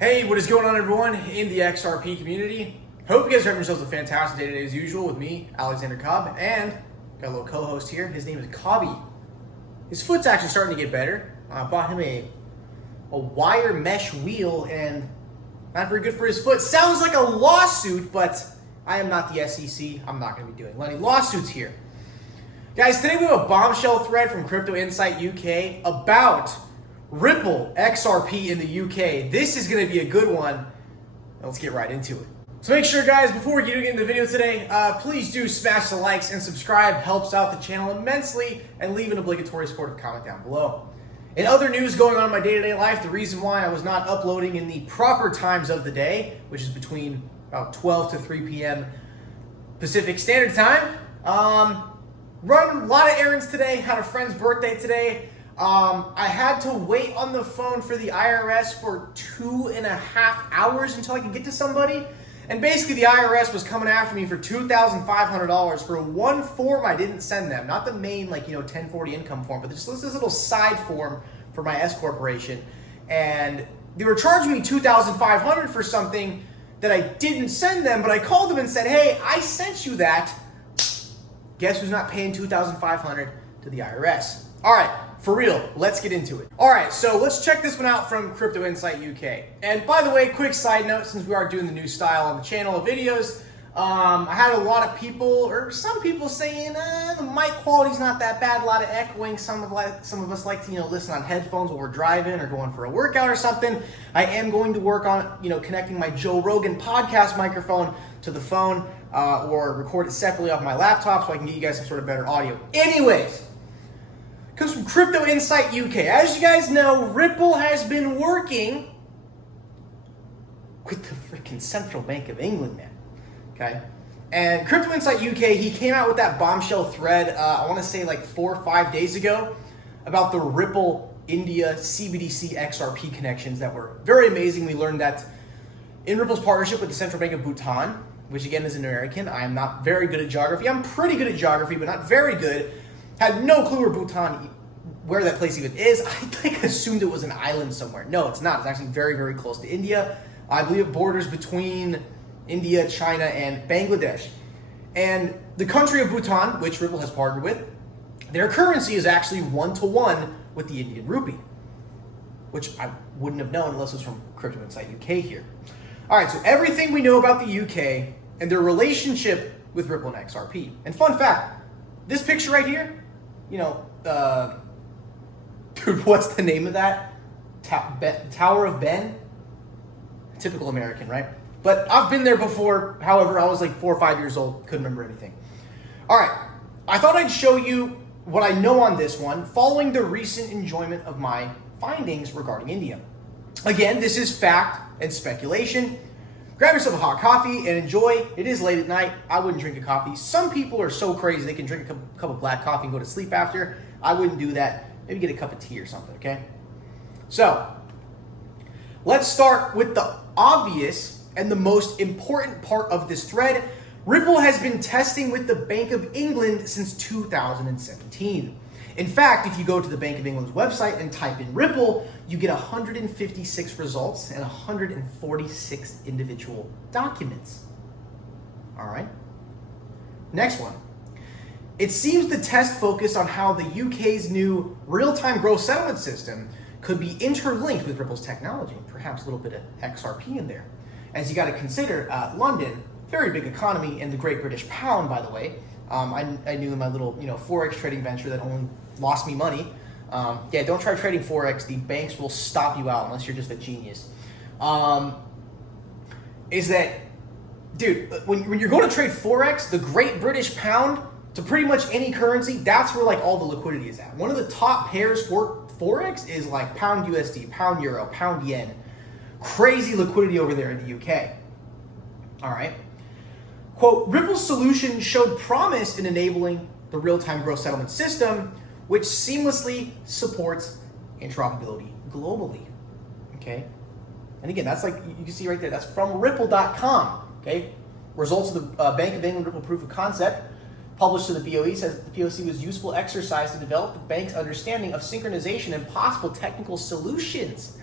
Hey, what is going on, everyone in the XRP community? Hope you guys are having yourselves a fantastic day today as usual with me, Alex Cobb, and got a little co-host here. His name is Cobby. His foot's actually starting to get better. I bought him a wire mesh wheel and not very good for his foot. Sounds like a lawsuit, but I am not the SEC. I'm not going to be doing any lawsuits here. Guys, today we have a bombshell thread from Crypto Insight UK about Ripple XRP in the UK. This is going to be a good one. Let's get right into it. So make sure, guys, before we get into the video today, please do smash the likes and subscribe. Helps out the channel immensely, and leave an obligatory supportive comment down below. In other news going on in my day-to-day life, the reason why I was not uploading in the proper times of the day, which is between about 12 to 3 p.m. Pacific Standard Time, run a lot of errands today, had a friend's birthday today. I had to wait on the phone for the IRS for 2.5 hours until I could get to somebody. And basically the IRS was coming after me for $2,500 for one form I didn't send them. Not the main 1040 income form, but just this little side form for my S corporation. And they were charging me $2,500 for something that I didn't send them, but I called them and said, hey, I sent you that. Guess who's not paying $2,500 to the IRS? All right, for real, let's get into it. All right, so let's check this one out from Crypto Insight UK. And by the way, quick side note, since we are doing the new style on the channel of videos, I had a lot of people, or some people saying, the mic quality's not that bad, a lot of echoing. Some of us like to, listen on headphones while we're driving or going for a workout or something. I am going to work on, connecting my Joe Rogan podcast microphone to the phone, or record it separately off my laptop so I can get you guys some sort of better audio. Anyways, comes from Crypto Insight UK. As you guys know, Ripple has been working with the freaking Central Bank of England, man. Okay? And Crypto Insight UK, he came out with that bombshell thread, I want to say like 4 or 5 days ago, about the Ripple India CBDC XRP connections that were very amazing. We learned that in Ripple's partnership with the Central Bank of Bhutan, which again is an American. I am not very good at geography. I'm pretty good at geography, but not very good. Had no clue where Bhutan, where that place even is. I assumed it was an island somewhere. No, it's not. It's actually very, very close to India. I believe it borders between India, China, and Bangladesh. And the country of Bhutan, which Ripple has partnered with, their currency is actually 1-to-1 with the Indian rupee, which I wouldn't have known unless it was from Crypto Insight UK here. All right, so everything we know about the UK and their relationship with Ripple and XRP. And fun fact, this picture right here, dude, what's the name of that? Tower of Ben? Typical American, right? But I've been there before. However, I was like 4 or 5 years old, couldn't remember anything. All right, I thought I'd show you what I know on this one following the recent enjoyment of my findings regarding India. Again, this is fact and speculation. Grab yourself a hot coffee and enjoy. It is late at night. I wouldn't drink a coffee. Some people are so crazy they can drink a cup of black coffee and go to sleep after. I wouldn't do that. Maybe get a cup of tea or something, okay? So, let's start with the obvious and the most important part of this thread. Ripple has been testing with the Bank of England since 2017. In fact, if you go to the Bank of England's website and type in Ripple, you get 156 results and 146 individual documents. All right. Next one. It seems the test focused on how the UK's new real-time gross settlement system could be interlinked with Ripple's technology, perhaps a little bit of XRP in there. As you got to consider, London, very big economy, and the Great British Pound, by the way. I knew in my little Forex trading venture that only lost me money. Yeah, don't try trading Forex. The banks will stop you out unless you're just a genius. Is that, dude, when you're going to trade Forex, the Great British Pound to pretty much any currency, that's where all the liquidity is at. One of the top pairs for Forex is like Pound USD, Pound Euro, Pound Yen. Crazy liquidity over there in the UK. All right. Quote, Ripple's solution showed promise in enabling the real-time gross settlement system, which seamlessly supports interoperability globally. Okay. And again, that's you can see right there, that's from Ripple.com. Okay. Results of the Bank of England Ripple proof of concept published to the BoE says the POC was useful exercise to develop the bank's understanding of synchronization and possible technical solutions.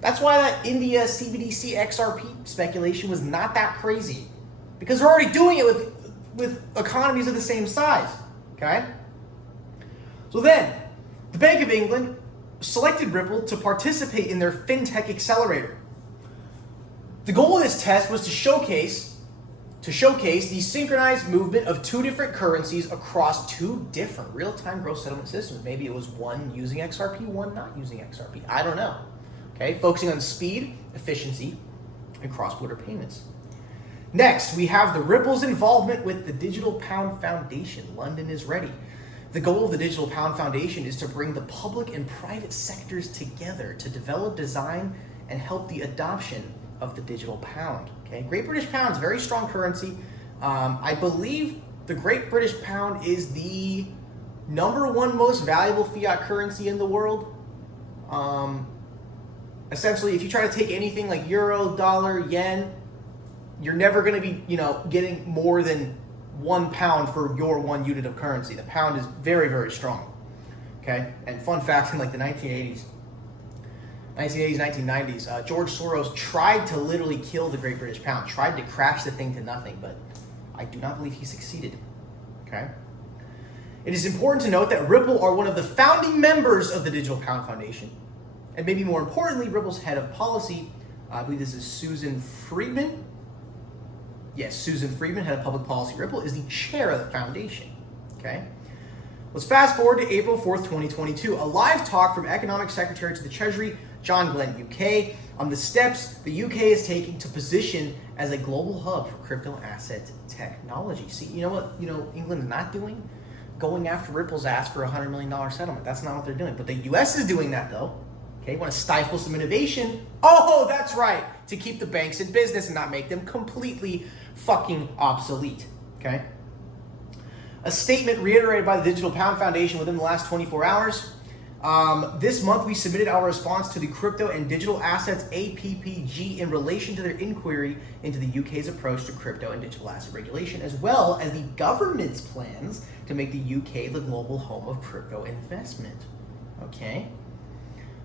That's why that India CBDC XRP speculation was not that crazy, because they're already doing it with economies of the same size, okay? So then, the Bank of England selected Ripple to participate in their FinTech accelerator. The goal of this test was to showcase the synchronized movement of two different currencies across two different real-time gross settlement systems. Maybe it was one using XRP, one not using XRP. I don't know. Okay, focusing on speed, efficiency, and cross-border payments. Next, we have the Ripple's involvement with the Digital Pound Foundation. London is ready. The goal of the Digital Pound Foundation is to bring the public and private sectors together to develop, design, and help the adoption of the digital pound. Okay, Great British Pound is a very strong currency. I believe the Great British Pound is the #1 most valuable fiat currency in the world. Essentially, if you try to take anything like euro, dollar, yen, you're never going to be, getting more than £1 for your 1 unit of currency. The pound is very, very strong. Okay, and fun fact, in like the 1980s, 1990s, George Soros tried to literally kill the Great British Pound, tried to crash the thing to nothing, but I do not believe he succeeded. Okay. It is important to note that Ripple are one of the founding members of the Digital Pound Foundation. And maybe more importantly, Ripple's head of policy, I believe this is Susan Friedman. Yes, Susan Friedman, head of public policy at Ripple, is the chair of the foundation. Okay. Let's fast forward to April 4th, 2022. A live talk from Economic Secretary to the Treasury, John Glenn, UK, on the steps the UK is taking to position as a global hub for crypto asset technology. See, you know what England's not doing? Going after Ripple's ass for a $100 million settlement. That's not what they're doing. But the US is doing that though. Okay, want to stifle some innovation. Oh, that's right. To keep the banks in business and not make them completely fucking obsolete. Okay. A statement reiterated by the Digital Pound Foundation within the last 24 hours. This month, we submitted our response to the Crypto and Digital Assets APPG in relation to their inquiry into the UK's approach to crypto and digital asset regulation, as well as the government's plans to make the UK the global home of crypto investment. Okay.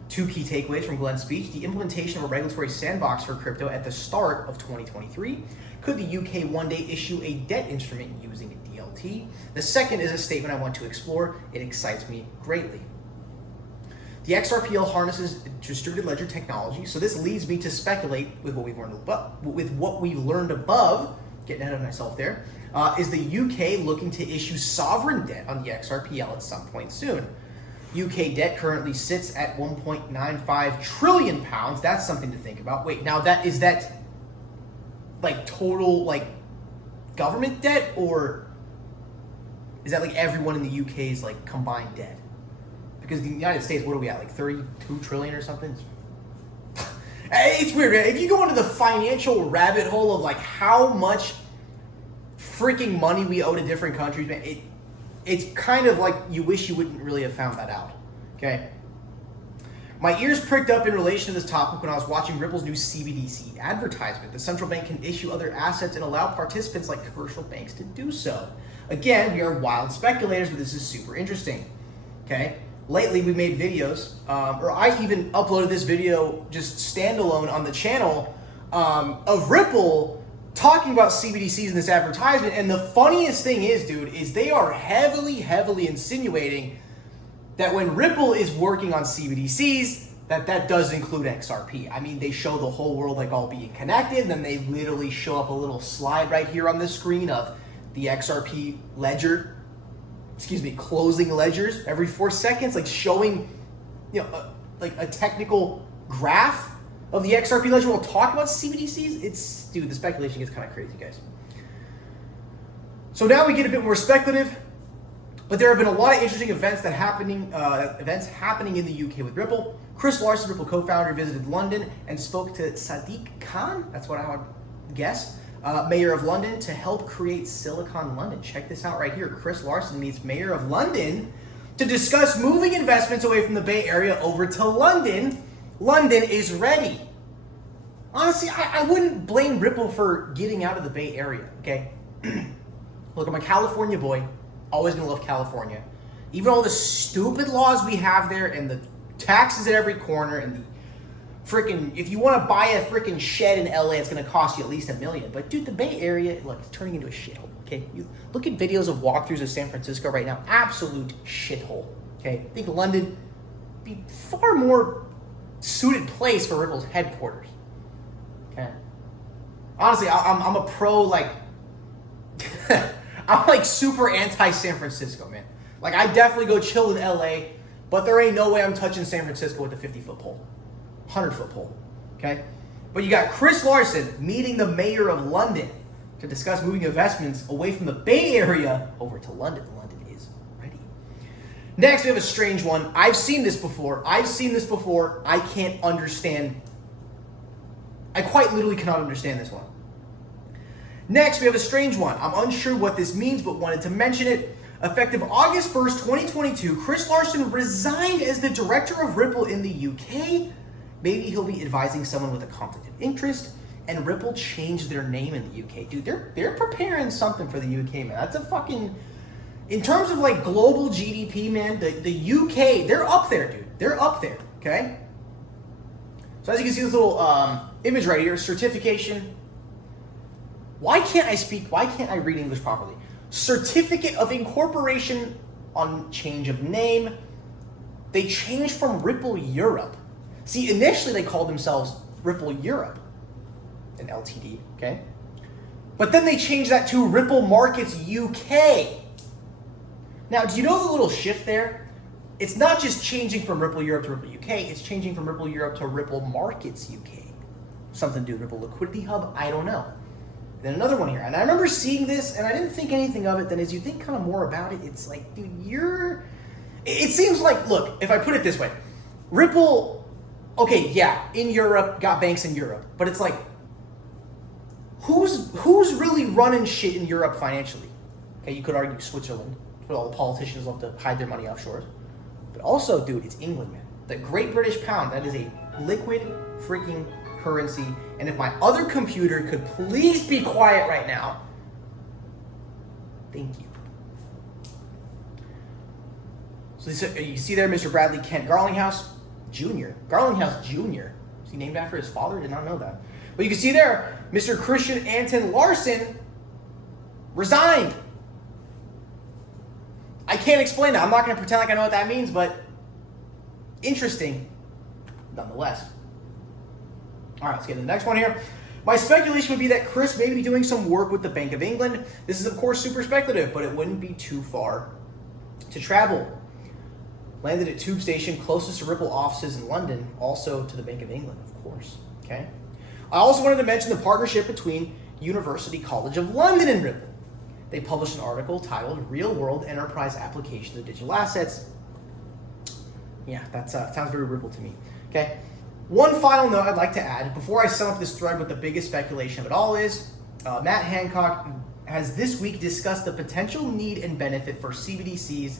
2 key takeaways from Glenn's speech: the implementation of a regulatory sandbox for crypto at the start of 2023. Could the UK one day issue a debt instrument using a DLT? The second is a statement I want to explore. It excites me greatly. The XRPL harnesses distributed ledger technology, so this leads me to speculate with what we've learned above, getting ahead of myself there, is the UK looking to issue sovereign debt on the XRPL at some point soon. UK debt currently sits at £1.95 trillion. That's something to think about. Wait, now is that like total like government debt, or is that like everyone in the UK's like combined debt? Because the United States, what are we at, like 32 trillion or something? It's weird, man. If you go into the financial rabbit hole of like how much freaking money we owe to different countries, man, it's kind of like you wish you wouldn't really have found that out, okay? My ears pricked up in relation to this topic when I was watching Ripple's new CBDC advertisement. The central bank can issue other assets and allow participants like commercial banks to do so. Again, we are wild speculators, but this is super interesting, okay? Lately, we made videos, or I even uploaded this video just standalone on the channel of Ripple talking about CBDCs in this advertisement. And the funniest thing is, dude, is they are heavily insinuating that when Ripple is working on CBDCs, that does include XRP. I mean, they show the whole world like all being connected, and then they literally show up a little slide right here on the screen of the XRP ledger, closing ledgers every 4 seconds, like showing, like a technical graph of the XRP ledger. We'll talk about CBDCs. Dude, the speculation gets kind of crazy, guys. So now we get a bit more speculative, but there have been a lot of interesting events happening in the UK with Ripple. Chris Larsen, Ripple co-founder, visited London and spoke to Sadiq Khan, that's what I would guess, Mayor of London, to help create Silicon London. Check this out right here. Chris Larsen meets Mayor of London to discuss moving investments away from the Bay Area over to London. London is ready. Honestly, I wouldn't blame Ripple for getting out of the Bay Area, okay? Look, I'm a California boy. Always gonna love California. Even all the stupid laws we have there and the taxes at every corner and the freaking, if you want to buy a freaking shed in LA, it's going to cost you at least $1 million. But dude, the Bay Area, look, it's turning into a shithole. Okay, you look at videos of walkthroughs of San Francisco right now, absolute shithole. Okay, I think London would be far more suited place for Ripple's headquarters. Okay, honestly, I'm a pro, like, I'm like super anti San Francisco, man. Like, I definitely go chill in LA, but there ain't no way I'm touching San Francisco with a 50-foot pole, 100-foot pole. Okay, but you got Chris Larson meeting the mayor of London to discuss moving investments away from the Bay Area over to London. London is ready. Next, we have a strange one. I've seen this before. I can't understand. I quite literally cannot understand this one. Next, we have a strange one. I'm unsure what this means, but wanted to mention it. Effective August 1st, 2022, Chris Larson resigned as the director of Ripple in the UK. Maybe he'll be advising someone with a conflict of interest. And Ripple changed their name in the UK. Dude, they're preparing something for the UK, man. That's a fucking... In terms of, like, global GDP, man, the UK, they're up there, dude. They're up there, okay? So as you can see, this little image right here, certification. Why can't I read English properly? Certificate of incorporation on change of name. They changed from Ripple Europe. See, initially they called themselves Ripple Europe. An LTD, okay? But then they changed that to Ripple Markets UK. Now, do you know the little shift there? It's not just changing from Ripple Europe to Ripple UK, it's changing from Ripple Europe to Ripple Markets UK. Something to do with Ripple Liquidity Hub, I don't know. Then another one here, and I remember seeing this, and I didn't think anything of it. Then as you think kind of more about it, it's like, dude, it seems like, look, if I put it this way, Ripple, okay, yeah, in Europe, got banks in Europe, but it's like, Who's really running shit in Europe financially? Okay, you could argue Switzerland, but all the politicians love to hide their money offshore. But also, dude, it's England, man. The Great British Pound, that is a liquid freaking currency. And if my other computer could please be quiet right now. Thank you. So you see there, Mr. Bradley Kent Garlinghouse Jr. Garlinghouse Jr. Is he named after his father? Did not know that. But you can see there, Mr. Christian Anton Larson resigned. I can't explain that. I'm not going to pretend like I know what that means, but interesting nonetheless. All right, let's get to the next one here. My speculation would be that Chris may be doing some work with the Bank of England. This is, of course, super speculative, but it wouldn't be too far to travel. Landed at Tube Station, closest to Ripple offices in London, also to the Bank of England, of course. Okay. I also wanted to mention the partnership between University College of London and Ripple. They published an article titled Real World Enterprise Applications of Digital Assets. Yeah, that sounds very Ripple to me. Okay. One final note I'd like to add before I sum up this thread with the biggest speculation of it all is Matt Hancock has this week discussed the potential need and benefit for CBDCs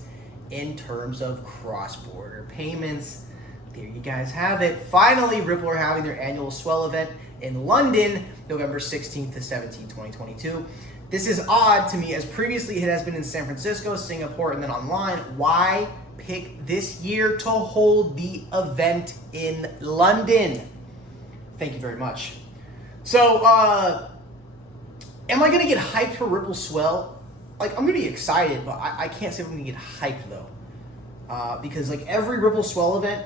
in terms of cross-border payments. There you guys have it. Finally, Ripple are having their annual Swell event in London, November 16th to 17th, 2022. This is odd to me, as previously it has been in San Francisco, Singapore, and then online. Why pick this year to hold the event in London? Thank you very much. So, am I going to get hyped for Ripple Swell? Like, I'm going to be excited, but I can't say I'm going to get hyped, though. Because, like, every Ripple Swell event,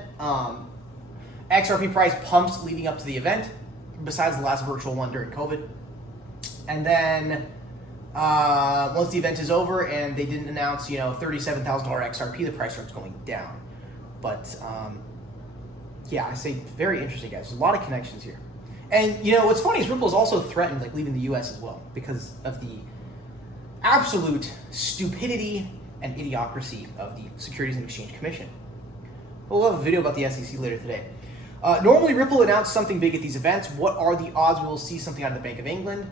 XRP price pumps leading up to the event, besides the last virtual one during COVID. And then once the event is over and they didn't announce, $37,000 XRP, the price starts going down. But yeah, I say very interesting, guys. There's a lot of connections here. And what's funny is Ripple is also threatened like leaving the US as well because of the absolute stupidity and idiocracy of the Securities and Exchange Commission. We'll have a video about the SEC later today. Normally, Ripple announced something big at these events. What are the odds we'll see something out of the Bank of England?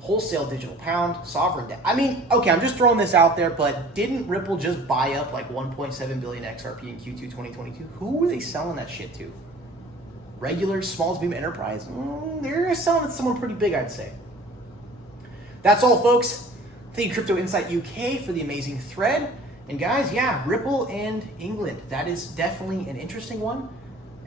Wholesale digital pound, sovereign debt. I mean, okay, I'm just throwing this out there, but didn't Ripple just buy up like 1.7 billion XRP in Q2 2022? Who were they selling that shit to? Regular, small to medium enterprise? They're selling it to someone pretty big, I'd say. That's all, folks. Thank you, Crypto Insight UK, for the amazing thread. And guys, yeah, Ripple and England. That is definitely an interesting one.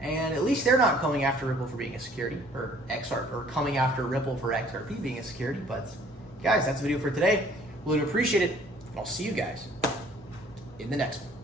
And at least they're not coming after Ripple for being a security, or XRP, or coming after Ripple for XRP being a security. But guys, that's the video for today. Really appreciate it. And I'll see you guys in the next one.